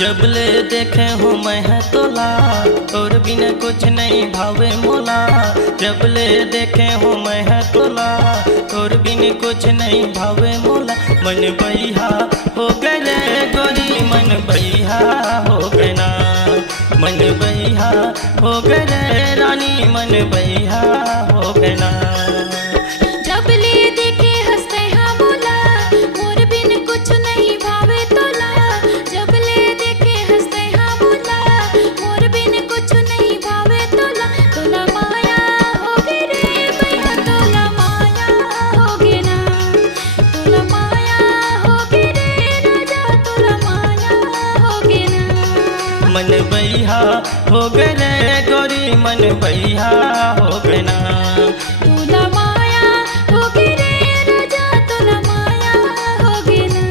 जब ले देखे हूँ मैं है तोला, और बिना कुछ नहीं भावे मोला। जब ले देखे हूँ मैं है तोला, और बिना कुछ नहीं भावे मोला। मन बैहा हो गए रे गोरी, मन बैहा हो गए ना। मन बैहा हो गए रे रानी, मन बैहा हो गए ना। जब ले देखे हंसते हाँ बोला, मोर बिन कुछ नहीं भावे तोला। जब ले देखे हंसते हाँ बोला, मोर बिन कुछ नहीं भावे तोला। तोला माया हो गई रे भैया, तोला माया हो गई ना। तोला माया हो गई रे राजा, तोला माया हो गई ना। मन बैहा हो गए रे गोरी, मन बैहा हो गए ना। तोला माया हो गई रे राजा, तोला माया हो गई ना।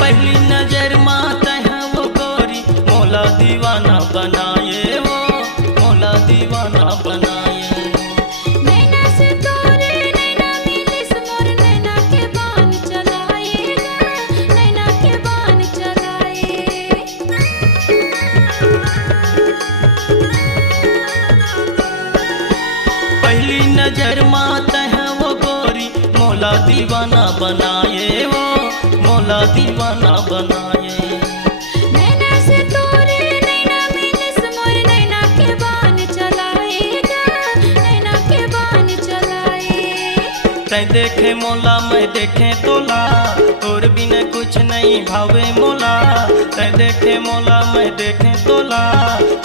पहली नजर माता है वो गोरी, मोला दीवाना बनाए वो, मोला दीवाना बनाए। नैना से तोरे नैना मिलिस, मोर नैना के बान चलाएगा, नैना के बान चलाए। पहली नजर माता है वो गोरी, मोला दीवाना बनाए वो, मोला दीवाना बनाए। नैना से तोरे नैना मिलिस, मोर नैना के बान चलाएगा, नैना के बान चलाए। तै देखे मोला मैं देखे तोला, और बिना कुछ नहीं भावे मोला। तै देखे मोला मैं देखे तोला,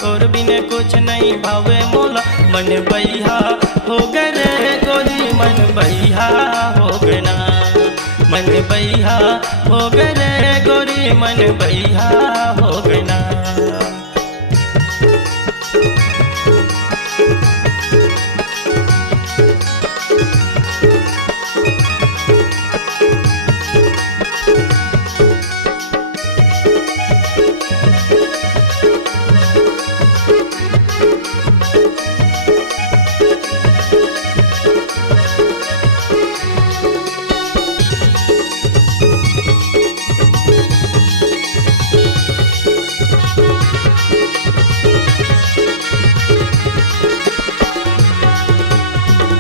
और बिना कुछ नहीं भावे मोला। मन बैहा हो गए रे गोरी, मन बैहा हो गए ना। मन बैहा हो गए रे गोरी, मन बैहा हो गए ना।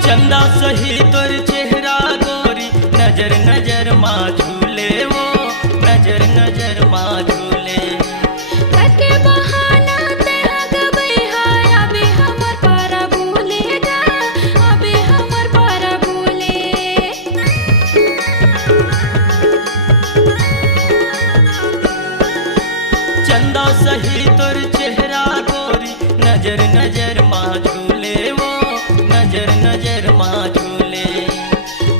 चंदा सही तोर चेहरा गोरी, नजर नजर माँ झूले वो, नजर नजर माँ झूले। करके बहाना ते गबै हाय, अबे हमर पारा भूलेगा, अबे हमर पारा भूले। चंदा सही तोर चेहरा गोरी, नजर नजर माँ झूले वो, नजर नजर माँ झूले।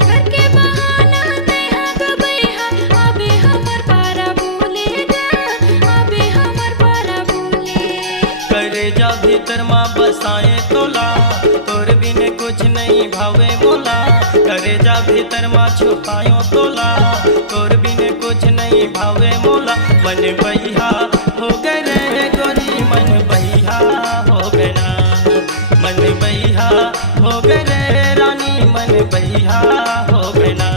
करके बहाना ते गबै हाय, अबे हमर पारा भूलेगा, अबे हमर पारा भूले। करे जा भीतर माँ बसाए तोला, तोर बिन कुछ नहीं भावे मोला। करे जा भीतर माँ छुपायो तोला, तोर बिन कुछ नहीं भावे मोला। मन बैहा हो गए रे गोरी, मन बैहा हो गए ना। मन बैहा हो गए रे रानी, मन बैहा हो गए ना।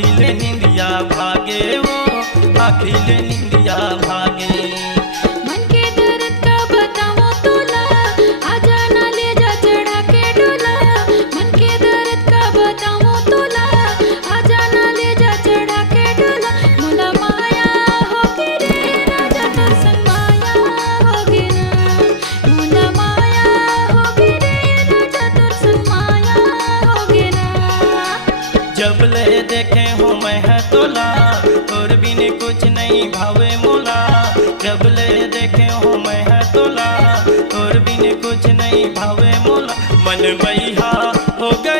आखिले निंदिया भागे वो, आखिले निंदिया भागे। मन के दर्द का बताऊं तोला, आजा ना ले जा चढ़ा के डोला। मन के दर्द का बताऊं तोला, आजा ना ले जा चढ़ा के डोला। मोला माया होगी रे राजा तोर संग माया होगी ना। मोला माया होगी रे राजा तोर संग माया होगी ना। जब ले देखे हूँ मैं है तोला, और बिन कुछ नहीं भावे मोला। जब ले देखे हूँ मैं है तोला, और बिन कुछ नहीं भावे मोला। मन बैहा हो गए